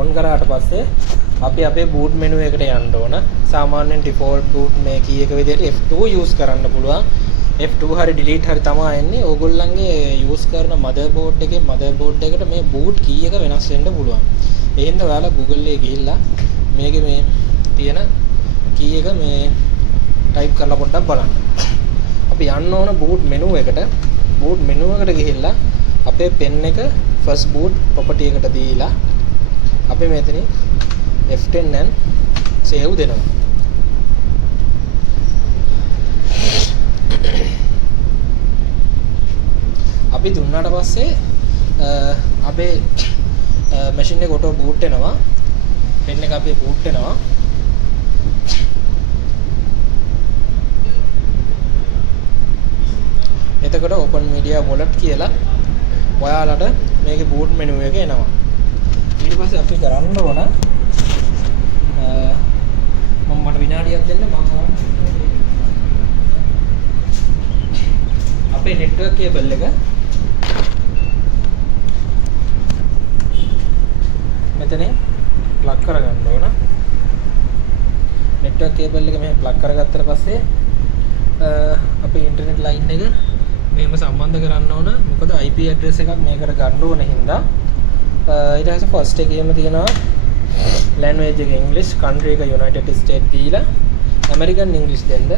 on කරාට පස්සේ අපි අපේ boot menu එකට යන්න ඕන. සාමාන්‍යයෙන් default boot මේ key එක විදිහට F2 use කරන්න පුළුවන්. F2 හරි delete හරි තමයි එන්නේ. ඕගොල්ලන්ගේ use කරන motherboard එකේ motherboard එකට මේ boot key එක වෙනස් වෙන්න පුළුවන්. ඒ හින්දා ඔයාලා Google එකේ ගිහිල්ලා මේකේ මේ තියෙන key එක මේ type කරලා පොඩ්ඩක් බලන්න. අපි යන්න ඕන boot menu එකට. boot menu එකට ගිහිල්ලා අපේ pen එක first boot property එකට දීලා අපි මෙතනින් F10 and save දෙනවා. අපි දුන්නාට පස්සේ අපේ machine එක auto boot වෙනවා. pen එක අපේ boot වෙනවා. එතකොට open media wallet කියලා ඔයාලට මේකේ boot menu එක එනවා. ඊට පස්සේ අපි කරන්න ඕන මට විනාඩියක් දෙන්න මම අපේ network cable එක මෙතන plug කරගන්න ඕන. network cable එක මෙහෙම plug කරගත්තට පස්සේ අපේ internet line එක මෙහෙම සම්බන්ධ කරන්න ඕන. මොකද IP address එකක් මේකට ගන්න ඕන හින්දා ඊට පස්සේ first එකේම තියෙනවා language එක English, country එක United States දීලා American English දෙන්න.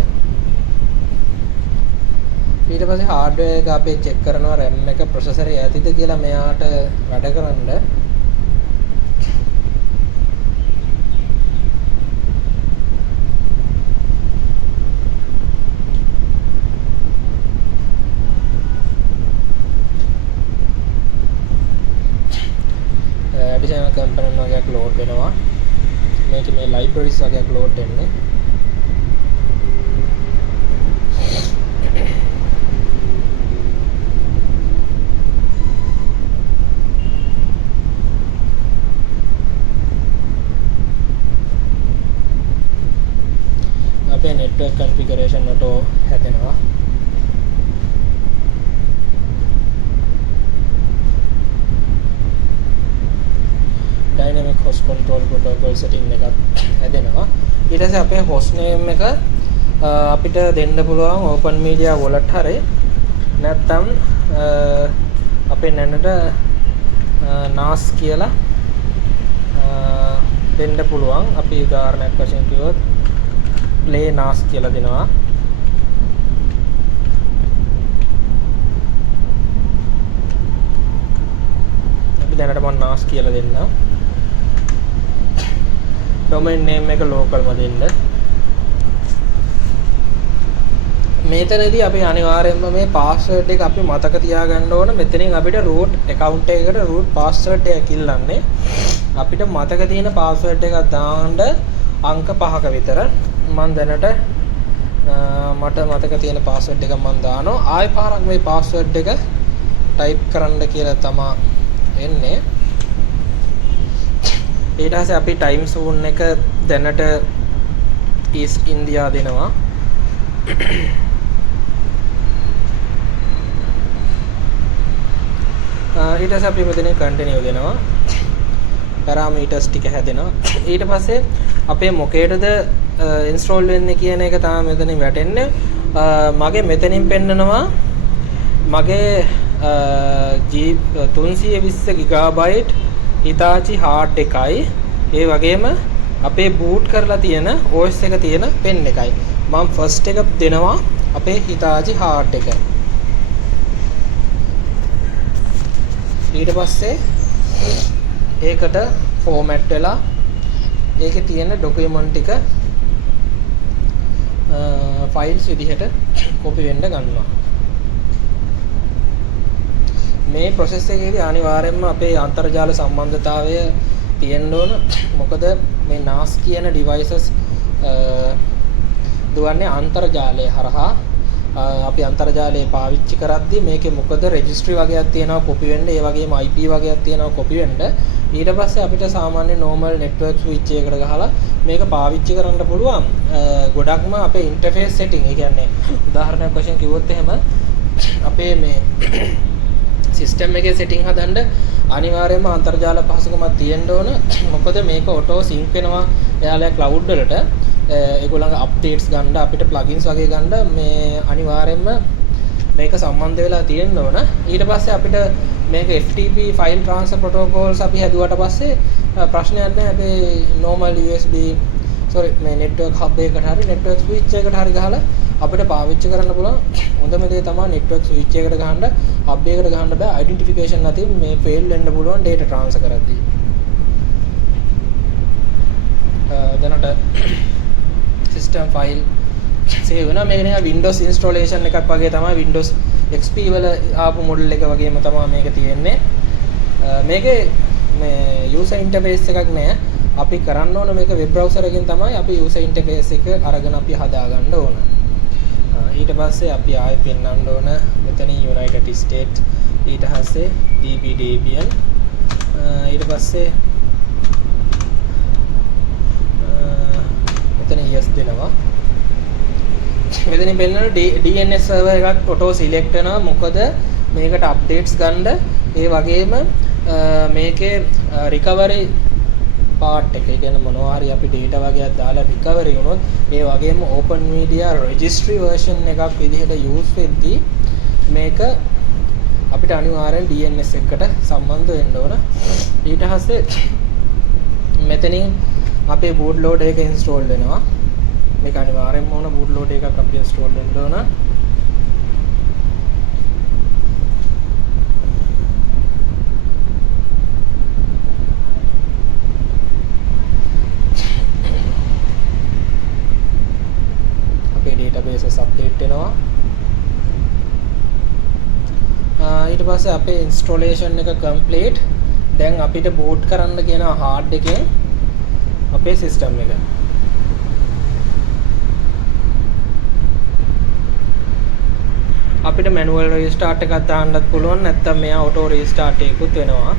ඊට පස්සේ hardware එක අපි check කරනවා RAM එක processor එක ඇතිද කියලා මෙයාට වැඩ කරන්න. additional component වගේක් load වෙනවා. මේක මේ libraries වගේක් load වෙන්නේ. අපේ network configuration auto හැදෙනවා. dynamic host control protocol setting එකක් හැදෙනවා. ඊට පස්සේ අපේ host name එක අපිට දෙන්න පුළුවන් open media wallet හරි නැත්නම් අපේ නැනට NAS කියලා දෙන්න පුළුවන්. අපි උදාහරණයක් වශයෙන් කිව්වොත් play NAS කියලා දෙනවා. අපි දැනට මම NAS කියලා දෙන්නම්. domain name එක local ම දෙන්න. මේතනදී අපි අනිවාර්යයෙන්ම මේ password එක අපි මතක තියාගන්න ඕන. මෙතනින් අපිට root account එකකට root password එකක් ඉල්ලන්නේ. අපිට මතක තියෙන password එකක් දාන්න අංක 5ක විතර. මම දැනට මට මතක තියෙන password එක මම දානවා. ආයෙ පාරක් මේ password එක type කරන්න කියලා තමයි එන්නේ. ඊට පස්සේ අපි time zone එක දැනට East India දෙනවා. ඊට පස්සේ අපි මෙතනින් continue දෙනවා. parameters ටික හැදෙනවා. ඊට පස්සේ අපේ මොකේටද install වෙන්නේ කියන එක තමයි මෙතනින් වැටෙන්නේ. මගේ මෙතනින් පෙන්නනවා මගේ 320 GB Hitachi hard එකයි ඒ වගේම අපේ boot කරලා තියෙන OS එක තියෙන pen එකයි. මම first එක දෙනවා අපේ Hitachi hard එක. ඊට පස්සේ ඒකට format වෙලා ඒකේ තියෙන document ටික files විදිහට copy වෙන්න ගන්නවා. මේ process එකේදී අනිවාර්යයෙන්ම අපේ අන්තර්ජාල සම්බන්ධතාවය තියෙන්න ඕන. මොකද මේ NAS කියන devices දුවන්නේ අන්තර්ජාලය හරහා. අපි අන්තර්ජාලය පාවිච්චි කරද්දී මේකේ මොකද registry වගේක් තියෙනවා copy වෙන්න, ඒ වගේම IP වගේක් තියෙනවා copy වෙන්න. ඊට පස්සේ අපිට සාමාන්‍ය normal network switch එකකට ගහලා මේක පාවිච්චි කරන්න පුළුවන්. ගොඩක්ම අපේ interface setting, ඒ කියන්නේ උදාහරණයක් වශයෙන් කිව්වොත් එහෙම අපේ මේ system එකේ setting හදන්න අනිවාර්යයෙන්ම අන්තර්ජාල පහසුකමක් තියෙන්න ඕන. මොකද මේක ඔටෝ සින්ක් වෙනවා එයාලා ක්ලවුඩ් වලට. ඒගොල්ලන්ගේ අප්ඩේට්ස් ගන්න අපිට ප්ලගින්ස් වගේ ගන්න මේ අනිවාර්යයෙන්ම මේක සම්බන්ධ වෙලා තියෙන්න ඕන. ඊට පස්සේ අපිට මේක FTP ෆයිල් ට්‍රාන්ස්ෆර් ප්‍රොටෝකෝල්ස් අපි හැදුවට පස්සේ ප්‍රශ්නයක් නැහැ. හැබැයි normal USB මේ network hub එකකට හරි network switch එකකට හරි ගහලා අපිට පාවිච්චි කරන්න පුළුවන්. හොඳම දේ තමයි network switch එකකට ගහන්න hub එකකට ගහන්න බෑ. identification නැතිව මේ fail වෙන්න පුළුවන් data transfer කරද්දී. දැනට system file save වෙනවා. මේක නිකන් Windows installation එකක් වගේ තමයි. Windows XP වල ආපු model එක වගේම තමයි මේක තියෙන්නේ. මේකේ මේ user interface එකක් නෑ. අපි කරන්න ඕන මේක web browser එකකින් තමයි අපි user interface එක අරගෙන අපි හදා ගන්න ඕන. ඊට පස්සේ අපි ආයෙ පෙන්වන්න ඕන මෙතන United States ඊට පස්සේ DB Debian ඊට පස්සේ මෙතන yes දෙනවා. මෙතනින් පෙන්වන DNS server එකක් auto select වෙනවා. මොකද මේකට updates ගන්න ඒ වගේම මේකේ recovery part එක කියන්නේ මොනවා හරි අපි data වගේක් දාලා recovery වුණොත් ඒ වගේම open media registry version එකක් විදිහට use වෙද්දී මේක අපිට අනිවාර්යෙන් DNS එකට සම්බන්ධ වෙන්න ඕන. ඊට පස්සේ මෙතනින් අපේ boot loader එක install වෙනවා. මේක අනිවාර්යෙන්ම ඕන boot loader එකක් අපි install වෙන්න ඕන. databases update වෙනවා. ඊට පස්සේ අපේ installation එක complete. දැන් අපිට boot කරන්න කියන hard එකෙන් අපේ system එක. අපිට manual restart එකක් දාන්නත් පුළුවන්. නැත්නම් මෙයා auto restart එකකුත් වෙනවා.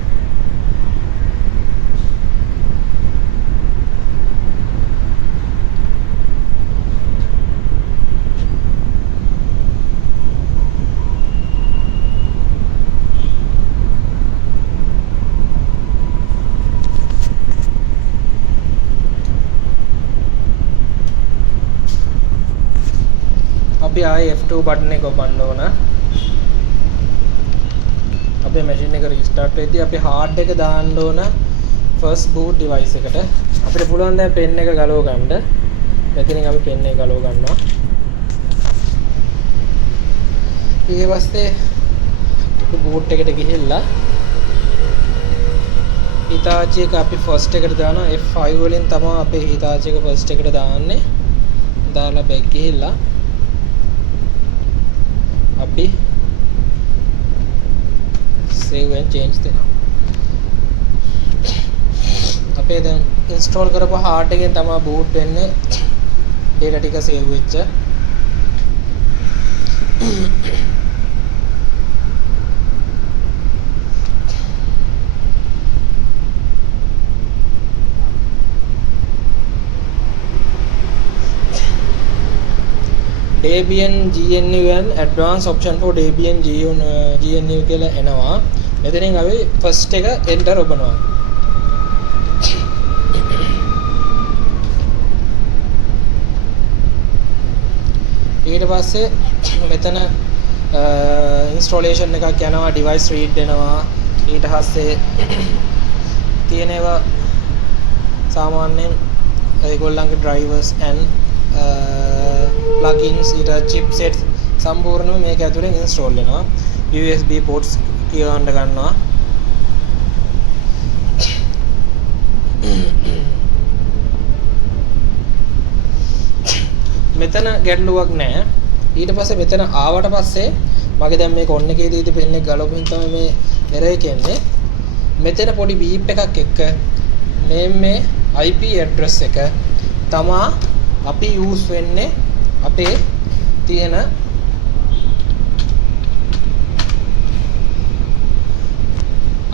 අපි ආයේ F2 බටන් එක ඔබන්න ඕන. අපේ මැෂින් එක රීස්ටාර්ට් වෙද්දී අපි හાર્ඩ් එක දාන්න ඕන ෆස්ට් බූට් ඩිවයිස් එකට. අපිට පුළුවන් දැන් පෙන් එක ගලව ගන්න. මෙතනින් අපි පෙන් එක ගලව ගන්නවා. ඊට පස්සේ බූට් එකට ගිහිල්ලා Hitachi එක අපි ෆස්ට් එකට දානවා. F5 වලින් තමයි අපේ Hitachi එක ෆස්ට් එකට දාන්නේ. දාලා බැක් ගිහිල්ලා අපි save and change දෙනවා. අපේ දැන් install කරපු hard එකෙන් තමයි boot වෙන්නේ. data ටික save වෙච්ච. Debian GNU and advanced option for Debian GNU කියලා එනවා. මෙතනින් අපි first එක enter ඔබනවා. ඊට පස්සේ මෙතන installation එකක් යනවා, device read වෙනවා. ඊට පස්සේ තියෙනවා සාමාන්‍යයෙන් ඒගොල්ලන්ගේ drivers and plugins ඊට chipsets සම්පූර්ණයෙන්ම මේක ඇතුලෙන් install වෙනවා. USB ports කියවන්න ගන්නවා. මෙතන ගැටලුවක් නැහැ. ඊට පස්සේ මෙතන ආවට පස්සේ මගේ දැන් මේක ඔන්න එකේදී තිබෙන්නේ ගලපමින් තමයි මේ error එක එන්නේ. මෙතන පොඩි beep එකක් එක්ක මේ IP address එක තමා අපි use වෙන්නේ අපේ තියෙන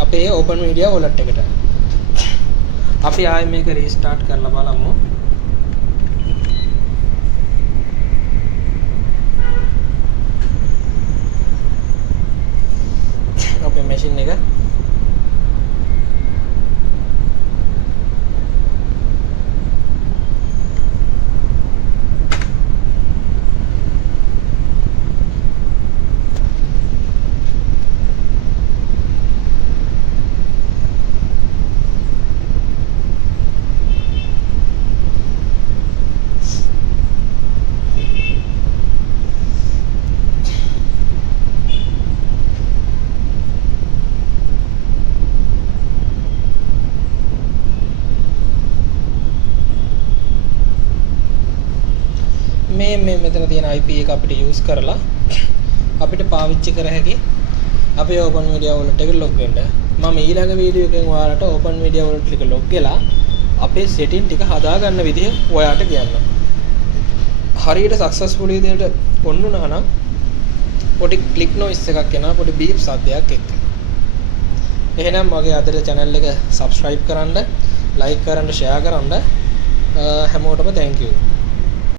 අපේ open media wallet එකට. අපි ආයෙ මේක restart කරලා බලමු. අපේ machine එක මේ මෙතන තියෙන IP එක අපිට use කරලා අපිට පාවිච්චි කර හැකි අපේ open media wallet එක log වෙන්න. මම ඊළඟ වීඩියෝ එකෙන් ඔයාලට open media wallet එක log වෙලා අපේ setting ටික හදාගන්න විදිය ඔයාලට කියන්නම්. හරියට successfully විදියට ඔන්නුනා නම් පොඩි click noise එකක් එනවා පොඩි beep සද්දයක් එක්ක. එහෙනම් මගේ අදට channel එක subscribe කරන්න, like කරන්න, share කරන්න හැමෝටම thank you.